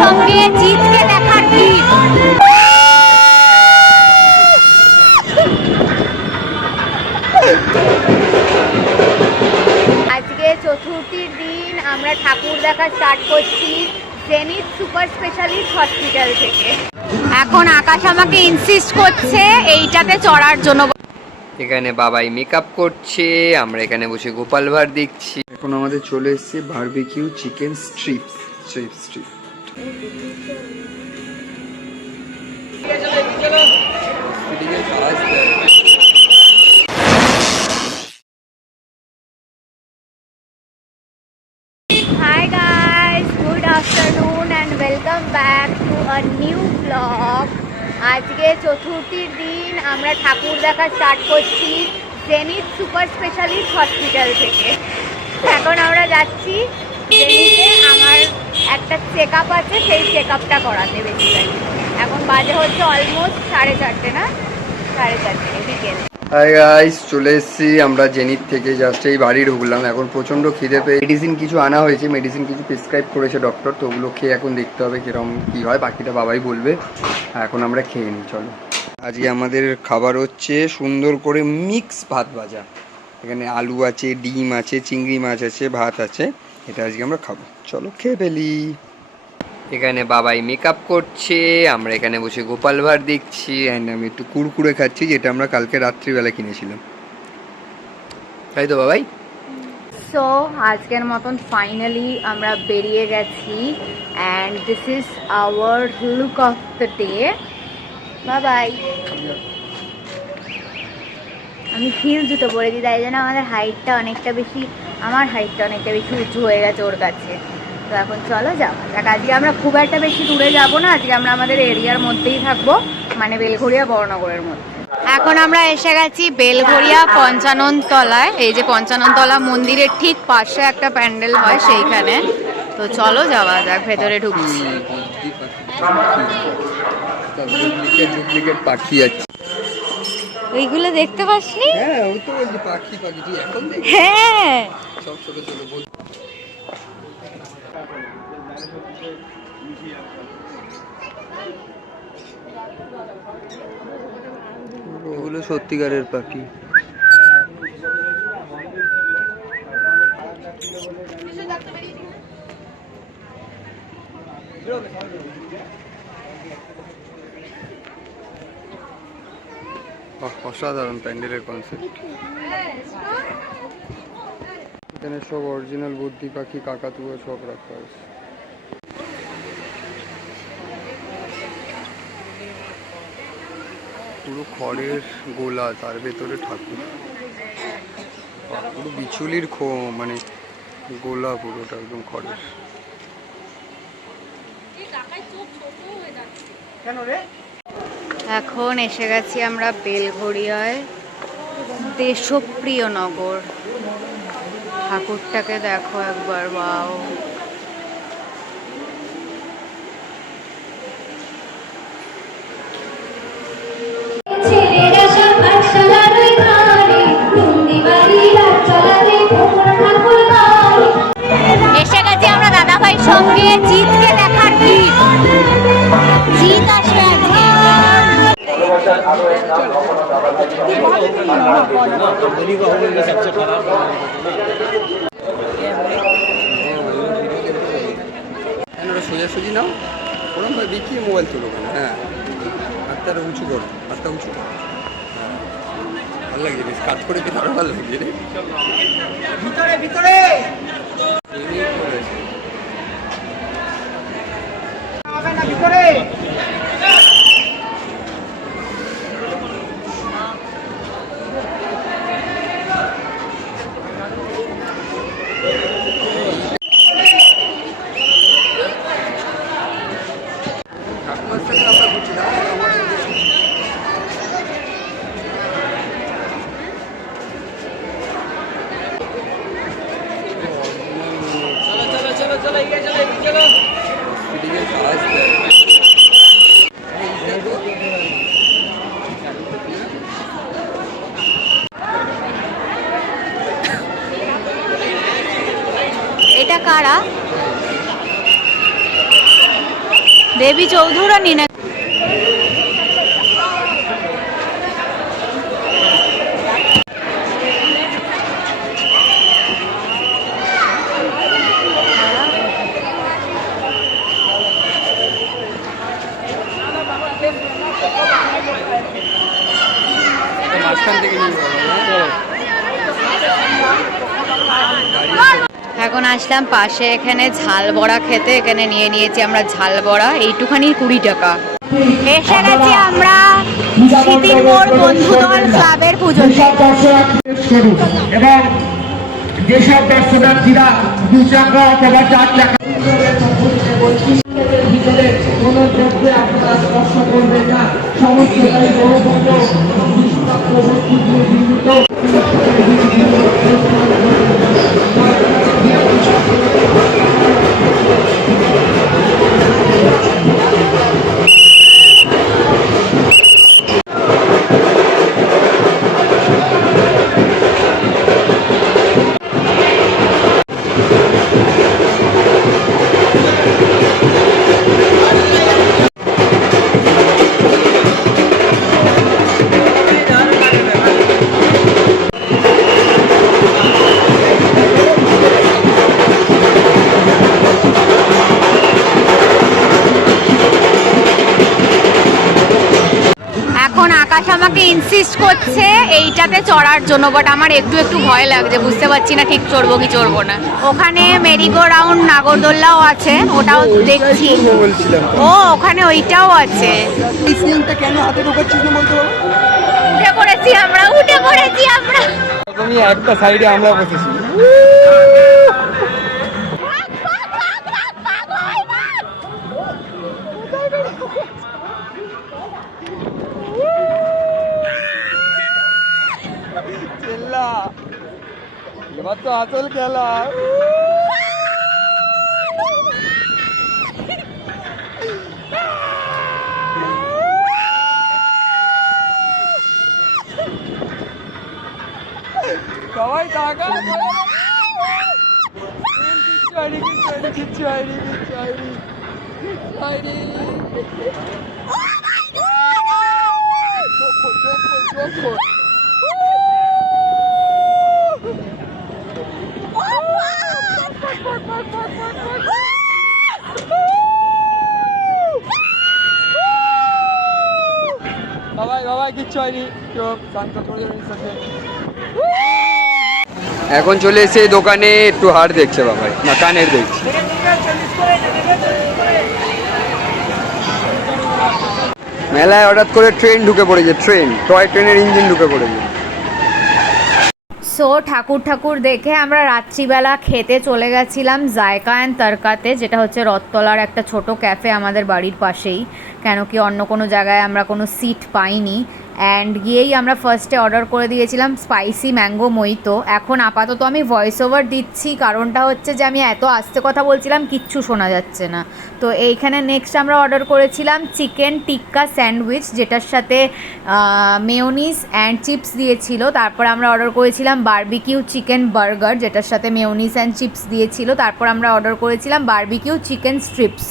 সঙ্গে জিতকে দেখার ভিড়। আজকে চতুর্থীর দিন আমরা ঠাকুর দেখা স্টার্ট করছি জেনিথ সুপার স্পেশালিস্ট হসপিটাল থেকে। এখন আকাশ আমাকে ইনসিস্ট করছে এইটাতে চড়ার জন্য। এখানে বাবাই মেকআপ করছে, আমরা এখানে বসে গোপাল ভাঁড় দেখছি। এখন আমাদের চলে এসেছে barbecue chicken strips. Hi guys, good afternoon and welcome back to a new vlog. আজকে চতুর্থীর দিন আমরা ঠাকুর দেখা স্টার্ট করছি জেনিথ সুপার স্পেশালিস্ট হসপিটাল থেকে। এখন আমরা যাচ্ছি জেনিথে, আমার একটা চেক আপ আছে, সেই চেক আপটা করাতে বেসিক্যালি। এখন বাজে হচ্ছে অলমোস্ট 4:30, না 4:30 বিকেল। হাই গাইস, চলে এসেছি আমরা জেনিথ থেকে, জাস্ট এই বাড়ি ঢুকলাম। এখন প্রচণ্ড খিদে পেয়ে মেডিসিন কিছু আনা হয়েছে, মেডিসিন কিছু প্রেসক্রাইব করেছে ডক্টর, তো ওগুলো খেয়ে এখন দেখতে হবে কীরকম কী হয়, বাকিটা বাবাই বলবে। এখন আমরা খেয়ে নিই, চলো। আজকে আমাদের খাবার হচ্ছে সুন্দর করে মিক্স ভাত ভাজা। এখানে আলু আছে, ডিম আছে, চিংড়ি মাছ আছে, ভাত আছে। এটা আজকে আমরা খাবো, চলো খেয়ে ফেলি। এখানে বাবাই মেকআপ করছে, আমরা এখানে বসে গোপাল ভাঁড় দেখছি, অ্যান্ড আমি একটু কুরকুরে খাচ্ছি, যেটা আমরা কালকে রাত্রিবেলা কিনেছিলাম, তাই তো বাবাই? সো আজকের মতন ফাইনালি আমরা বেরিয়ে গেছি and this is our look of the day. Bye. আমি হিল জুতো পরে দিই, তাই জন্য আমাদের হাইটটা অনেকটা বেশি, আমার হাইটটা অনেকটা বেশি উঁচু হয়ে গেছে ওর কাছে। তো এখন চলো যাওয়া যাক। আজকে আমরা খুব একটা বেশি দূরে যাব না, আজকে আমরা আমাদের এরিয়ার মধ্যেই থাকবো, মানে বেলঘড়িয়া বড়নগরের মধ্যে। এখন আমরা এসে গেছি বেলঘড়িয়া পঞ্চানন তলায়। এই যে পঞ্চানন তলা মন্দিরের ঠিক পাশে একটা প্যান্ডেল হয় সেইখানে। তো চলো যাওয়া যাক, ভেতরে ঢুকছি। পাখি আছে, এইগুলো দেখতে পাসনি? হ্যাঁ ওই তো বলছি পাখি তুই এখন দেখ। হ্যাঁ সব ছোট ছোট বল। ওগুলো সত্যিকারের পাখি। অসাধারণ প্যান্ডেলের কনসেপ্ট। এখানে সব অরিজিনাল বুদ্ধি পাখি, কাকাতুয়া সব রাখা আছে। পুরো খড়ের গোলা, তার ভেতরে ঠাকুর, পুরো বিচুলির মানে গোলা, পুরোটা একদম খড়ের। এখন এসে গেছি আমরা বেলঘড়িয়ায়, দেশপ্রিয় নগর। ঠাকুরটাকে দেখো একবার, বাও। এসে গেছি আমরা দাদা ভাইয়ের সঙ্গে জিতকে দেখার ভিড়। জিত আসবে আজকে। সোজাসুজি নাও, ওরকম ভাবে বিকিয়ে মোবাইল তুলো। হ্যাঁ, হাতটা উঁচু করো, হাতটা উঁচু করো। হ্যাঁ, ভালো লাগছে, বেশ কাজ করে দিতে আরো ভালো লাগছে রে। ভিতরে ভিতরে ভিতরে এটা কারা? দেবী চৌধুরানী না? এখন আসলাম পাশে এখানে ঝাল বড়া খেতে, এখানে নিয়ে নিয়েছি আমরা ঝাল বড়া, এইটুখানি 20 টাকা। এসে গেছি আমরা স্মৃতির মোড় বন্ধুদল ক্লাবের পুজোতে। এবং যেসব দর্শনার্থীরা 2 চাকা অথবা 4 চাকা ভিতরে কোনো দ্রব্যে আপনারা স্পর্শ করবেন না, সমস্তটাই গৌরবঙ্গ নিষ্পাত্র বস্তু দিয়ে নির্মিত। এখন আকাশ আমাকে ইনসিস্ট করছে এইটাতে চড়ার জন্য, বাট আমার একটু একটু ভয় লাগছে, বুঝতে পারছি না ঠিক চড়বো কি চড়বো না। ওখানে মেরিগো রাউন্ড নাগরদোল্লাও আছে, ওটাও দেখছি। ও ওখানে ওইটাও আছে। উঠে পড়েছি আমরা, উঠে পড়েছি আমরা। একটা সাইডে আমরা বসেছি। এবার তো আসল খেলা। সবাই টাকা কিচ্ছু হয়নি। এখন চলে এসে দোকানে একটু হার দেখছে বাবাই, না কানের দেখছে। মেলায় হঠাৎ করে ট্রেন ঢুকে পড়েছে, টয় ট্রেনের ইঞ্জিন ঢুকে পড়েছে। সো ঠাকুর দেখে আমরা রাত্রিবেলা খেতে চলে গেছিলাম জায়কা অ্যান্ড তরকাতে, যেটা হচ্ছে রথতলার একটা ছোট ক্যাফে আমাদের বাড়ির পাশেই, কেন কি অন্য কোনো জায়গায় আমরা কোনো সিট পাইনি। অ্যান্ড গিয়েই আমরা ফার্স্টে অর্ডার করে দিয়েছিলাম স্পাইসি ম্যাঙ্গো মোহিতো। এখন আপাতত আমি ভয়েস ওভার দিচ্ছি, কারণটা হচ্ছে যে আমি এত আস্তে কথা বলছিলাম কিচ্ছু শোনা যাচ্ছে না। তো এইখানে নেক্সট আমরা অর্ডার করেছিলাম চিকেন টিক্কা স্যান্ডউইচ, যেটার সাথে মেয়োনিজ অ্যান্ড চিপস দিয়েছিল। তারপর আমরা অর্ডার করেছিলাম বারবিকিউ চিকেন বার্গার, যেটার সাথে মেয়োনিজ অ্যান্ড চিপস দিয়েছিল। তারপর আমরা অর্ডার করেছিলাম barbecue chicken strips.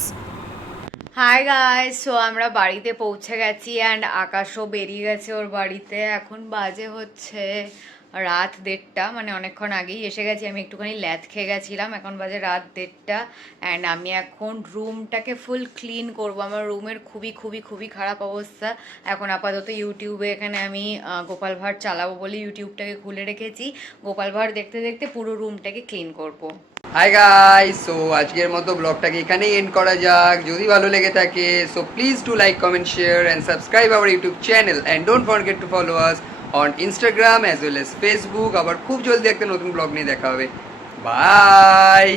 Hi guys, so আমরা বাড়িতে পৌঁছে গেছি অ্যান্ড আকাশও বেরিয়ে গেছে ওর বাড়িতে। এখন বাজে হচ্ছে রাত 1:30, মানে অনেকক্ষণ আগেই এসে গেছি। আমি একটুখানি ল্যাদ খেয়ে গেছিলাম, এখন বাজে রাত 1:30 অ্যান্ড আমি এখন রুমটাকে ফুল ক্লিন করব। আমার রুমের খুবই খারাপ অবস্থা। এখন আপাতত ইউটিউবে এখানে আমি গোপাল ভাঁড় চালাবো বলে ইউটিউবটাকে খুলে রেখেছি। গোপাল ভাঁড় দেখতে দেখতে পুরো রুমটাকে ক্লিন করব। হাই গাইস, সো আজকের মতো ব্লগটাকে এখানেই এন্ড করা যাক। যদি ভালো লেগে থাকে so please do like, comment, share and subscribe our YouTube channel and don't forget to follow us on Instagram as well as Facebook. আবার খুব জলদি একটা নতুন ব্লগ নিয়ে দেখা হবে। বাই।